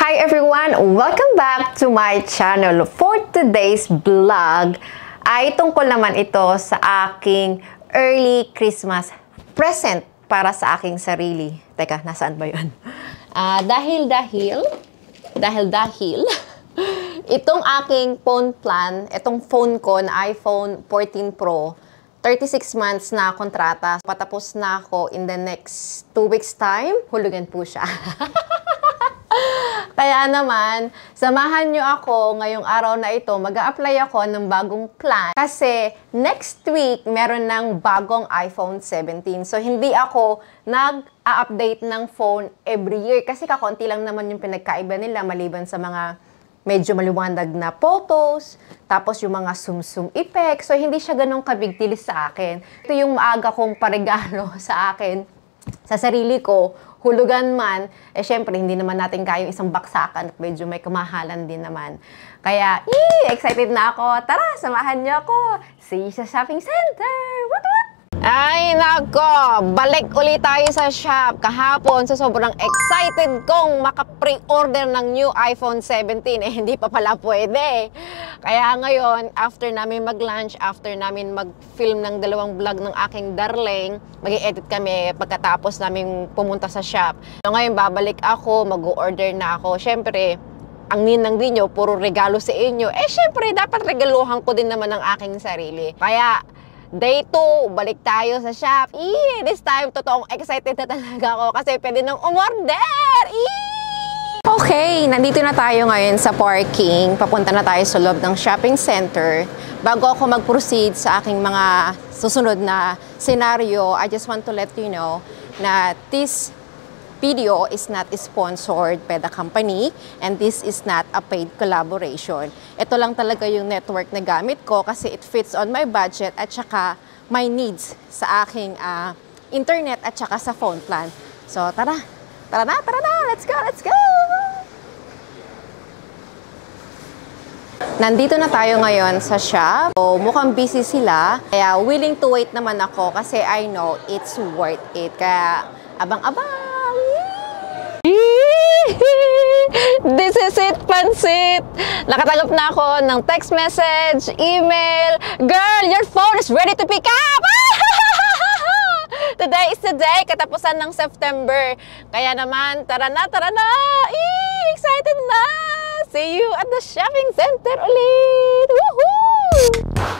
Hi everyone! Welcome back to my channel. For today's vlog ay tungkol naman ito sa aking early Christmas present para sa aking sarili. Teka, nasaan ba yun? Dahil itong aking phone plan, itong phone ko na iPhone 14 Pro, 36 months na kontrata. Patapos na ako in the next 2 weeks time. Hulugan po siya. Kaya naman, samahan nyo ako ngayong araw na ito. Mag-a-apply ako ng bagong plan. Kasi next week, meron ng bagong iPhone 17. So, hindi ako nag-a-update ng phone every year. Kasi kakonti lang naman yung pinagkaiba nila maliban sa mga medyo maliwanag na photos. Tapos yung mga zoom effects. So, hindi siya ganun kabig deal sa akin. Ito yung maaga kong paregalo sa akin, sa sarili ko. Hulugan man, syempre, hindi naman natin kayang isang baksakan at medyo may kamahalan din naman. Kaya, excited na ako. Tara, samahan niyo ako. See you sa shopping center. What? Ay, nako! Balik ulit tayo sa shop. Kahapon, so sobrang excited kong maka-pre-order ng new iPhone 17. Hindi pa pala pwede. Kaya ngayon, after namin mag-lunch, after namin mag-film ng 2 vlog ng aking darling, mag-i-edit kami pagkatapos namin pumunta sa shop. So ngayon, babalik ako, mag-order na ako. Siyempre, ang ninang din nyo, puro regalo sa inyo. Siyempre, dapat regaluhan ko din naman ang aking sarili. Kaya, Day 2, balik tayo sa shop. This time, totoong excited na talaga ako kasi pwede nang umorder. Okay, nandito na tayo ngayon sa parking. Papunta na tayo sa loob ng shopping center. Bago ako mag-proceed sa aking mga susunod na senaryo, I just want to let you know na this video is not sponsored by the company and this is not a paid collaboration. Ito lang talaga yung network na gamit ko kasi it fits on my budget at saka my needs sa aking internet at saka sa phone plan. So tara na, let's go! Nandito na tayo ngayon sa shop. So, mukhang busy sila. Kaya willing to wait naman ako kasi I know it's worth it. Kaya abang-abang! This is it, Pansit! Nakatanggap na ako ng text message, email. Girl, your phone is ready to pick up! Today is the day, katapusan ng September. Kaya naman, tara na! Excited na! See you at the shopping center ulit! Woohoo!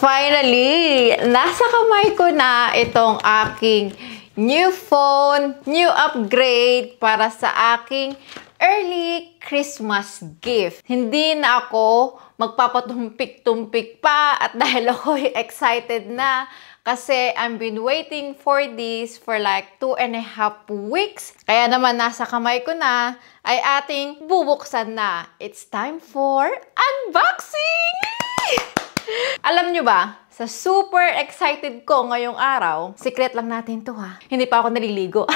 Finally, nasa kamay ko na itong aking new phone, new upgrade para sa aking early Christmas gift. Hindi na ako magpapatumpik-tumpik pa at dahil ako'y excited na kasi I've been waiting for this for like 2.5 weeks. Kaya naman nasa kamay ko na ay ating bubuksan na. It's time for unboxing! Alam nyo ba, sa super excited ko ngayong araw, secret lang natin to ha, hindi pa ako naliligo.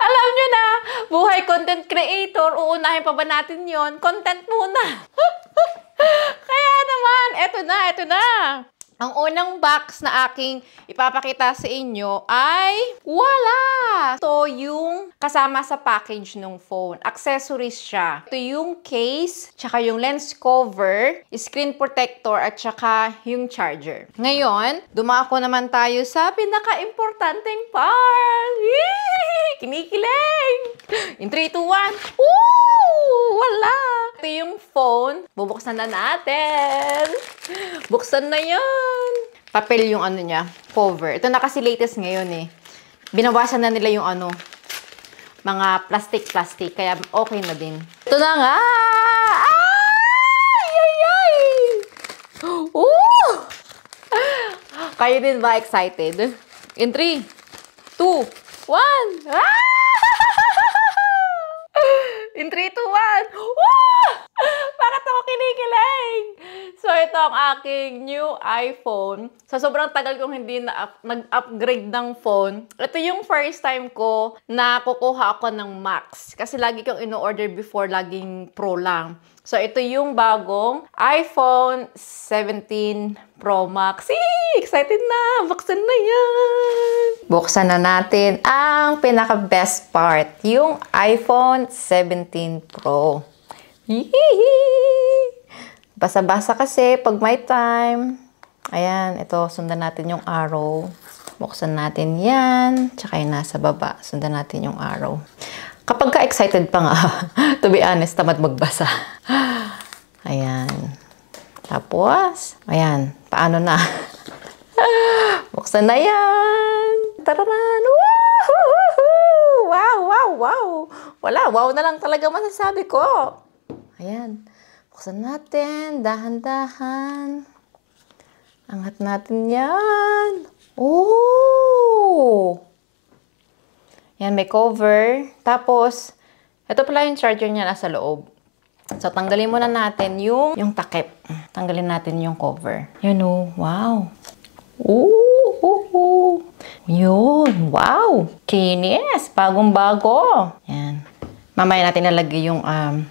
Alam nyo na, buhay content creator, uunahin pa ba natin yon? Content muna. Kaya naman, eto na. Ang unang box na aking ipapakita sa inyo ay wala! Ito yung kasama sa package ng phone. Accessories siya. Ito yung case, tsaka yung lens cover, screen protector, at tsaka yung charger. Ngayon, dumako naman tayo sa pinaka-importanteng part! Yee! Kinikilig! In 3, 2, 1, wala! Ito yung phone. Bubuksan na natin. Buksan na yan. Papel yung ano niya, cover. Ito na kasi latest ngayon eh. Binawasan na nila yung ano, mga plastic. Kaya okay na din. Ito na nga! Ay! Kayo din ba excited? In 3, 2, 1. In 3, 2, 1. Bakit ako ang aking new iPhone. Sa sobrang tagal kong hindi nag-upgrade ng phone, ito yung first time ko na kukuha ako ng Max. Kasi lagi kong ino-order before, laging Pro lang. So, ito yung bagong iPhone 17 Pro Max. Excited na! Buksan na yan! Buksan na natin ang pinaka-best part, yung iPhone 17 Pro. Yee! Basa-basa kasi pag may time. Ayan, ito, sundan natin yung arrow. Buksan natin yan. Tsaka yung nasa baba, sundan natin yung arrow. Kapag ka-excited pa nga, to be honest, tamad magbasa. Ayan. Tapos, ayan, paano na? Buksan na yan! Tararan! Woohoo! Wow, wow, wow! Wala, wow na lang talaga masasabi ko. Ayan. Buksan natin. Dahan-dahan. Angat natin yan. Oh! Yan, may cover. Tapos, ito pala yung charger niya nasa loob. So, tanggalin muna natin yung takip. Tanggalin natin yung cover. Yan o. Wow! Ooh! Yun! Wow! Kinis! Bagong-bago! Yan. Mamaya natin nalagay yung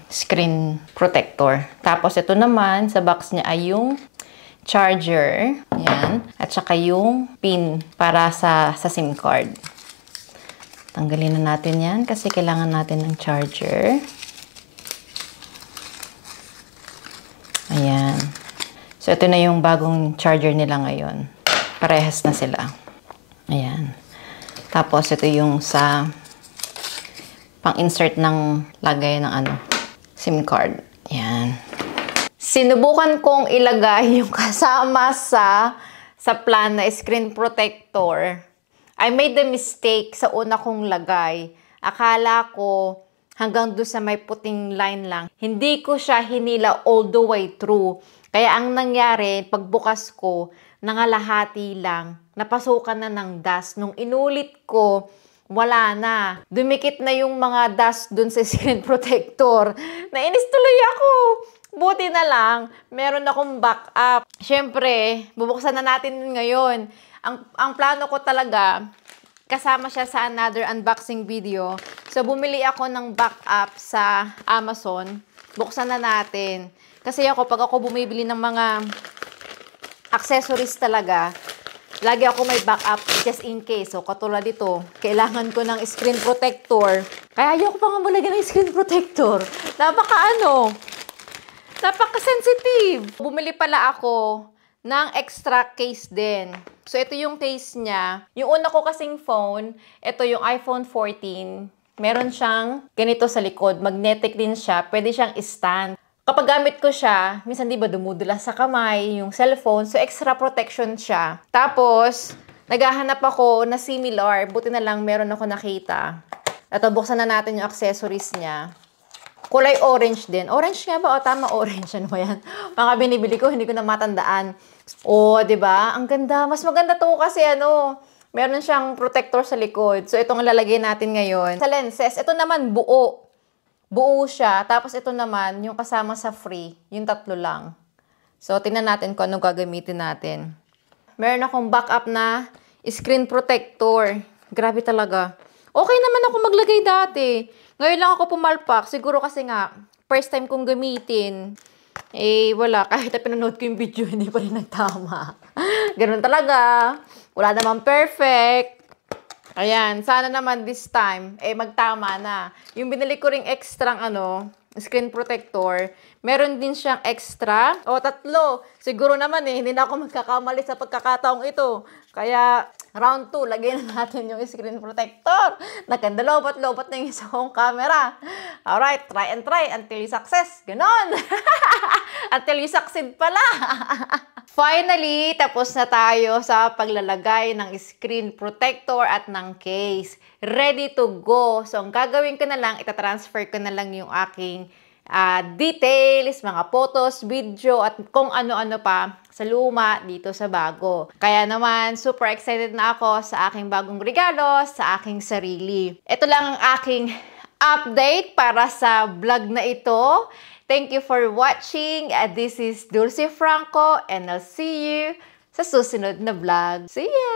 screen protector. Tapos, ito naman, sa box niya ay yung charger. Yan. At saka yung pin para sa SIM card. Tanggalin na natin yan kasi kailangan natin ng charger. Ayan. So, ito na yung bagong charger nila ngayon. Parehas na sila. Ayan. Tapos, ito yung sa pang-insert ng lagay ng SIM card. Ayan. Sinubukan kong ilagay yung kasama sa plan na screen protector. I made the mistake sa una kong lagay. Akala ko hanggang doon sa may puting line lang. Hindi ko siya hinila all the way through. Kaya ang nangyari, pagbukas ko, nangalahati lang. Napasukan na ng dust. Nung inulit ko, wala na. Dumikit na yung mga dust dun sa screen protector. Nainis tuloy ako. Buti na lang, meron akong backup. Siyempre, bubuksan na natin ngayon. Ang plano ko talaga, kasama siya sa another unboxing video. So, bumili ako ng backup sa Amazon. Buksan na natin. Kasi pag ako bumibili ng mga accessories talaga, lagi ako may backup just in case. So, katulad dito, kailangan ko ng screen protector. Kaya ayoko pa nga malagyan ng screen protector. Napaka-sensitive. Bumili pala ako ng extra case din. So, ito yung case niya. Yung una ko kasing phone, ito yung iPhone 14. Meron siyang ganito sa likod. Magnetic din siya. Pwede siyang stand. Kapag gamit ko siya, minsan di ba dumudula sa kamay, yung cellphone. So, extra protection siya. Tapos, naghahanap ako na similar. Buti na lang meron ako nakita. Ito, buksan na natin yung accessories niya. Kulay orange din. Orange nga ba? O, tama, orange. Ano ba yan? Mga binibili ko, hindi ko na matandaan. O, diba? Ang ganda. Mas maganda to kasi meron siyang protector sa likod. So, itong lalagay natin ngayon. Sa lenses, ito naman buo. Buo siya. Tapos, ito naman, yung kasama sa free. Yung 3 lang. So, tingnan natin kung anong gagamitin natin. Meron akong backup na screen protector. Grabe talaga. Okay naman ako maglagay dati. Ngayon lang ako pumalpak. Siguro kasi nga, first time kong gamitin. Wala. Kahit na pinanood ko yung video, hindi pa rin nagtama. Ganun talaga. Wala naman perfect. Ayan. Sana naman this time, magtama na. Yung binili ko ring extra screen protector, meron din siyang extra. 3. Siguro naman hindi na ako magkakamali sa pagkakataong ito. Kaya, round 2, lagyan na natin yung screen protector. Nagkandalobot-lobot na yung isa kong camera. Alright, try and try until you success. Ganon! Until you succeed pala. Finally, tapos na tayo sa paglalagay ng screen protector at ng case. Ready to go. So, ang gagawin ko na lang, itatransfer ko na lang yung aking details, mga photos, video, at kung ano-ano pa sa luma dito sa bago. Kaya naman, super excited na ako sa aking bagong regalo sa aking sarili. Ito lang ang aking update para sa vlog na ito. Thank you for watching. This is Dulce Franco and I'll see you sa susunod na vlog. See ya!